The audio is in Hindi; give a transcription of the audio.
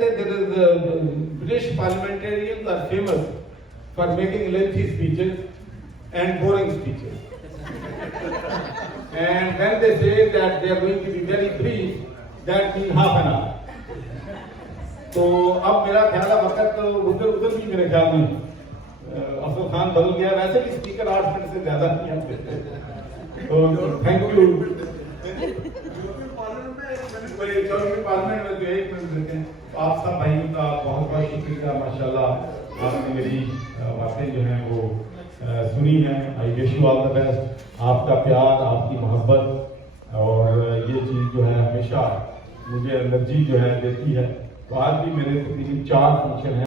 थे British parliamentarians are famous for making lengthy speeches and boring speeches. And when they say that they are going to be very brief, that means half an hour. तो अब मेरा ख्याल है वक्त उधर भी मेरे ख्याल में अफसर खान बदल गया, वैसे भी स्पीकर 8 मिनट से ज्यादा नहीं आते। तो थैंक यू। पार्लियामेंट में जो 1 मिनट देते हैं, आप सब भाइयों का बहुत बहुत शुक्रिया। माशाल्लाह आपने मेरी बातें जो हैं वो सुनी हैं। I wish you all the best. आपका प्यार, आपकी मोहब्बत और ये चीज़ जो है हमेशा मुझे एनर्जी जो है देती है। तो आज भी मेरे 3-4 फंक्शन हैं।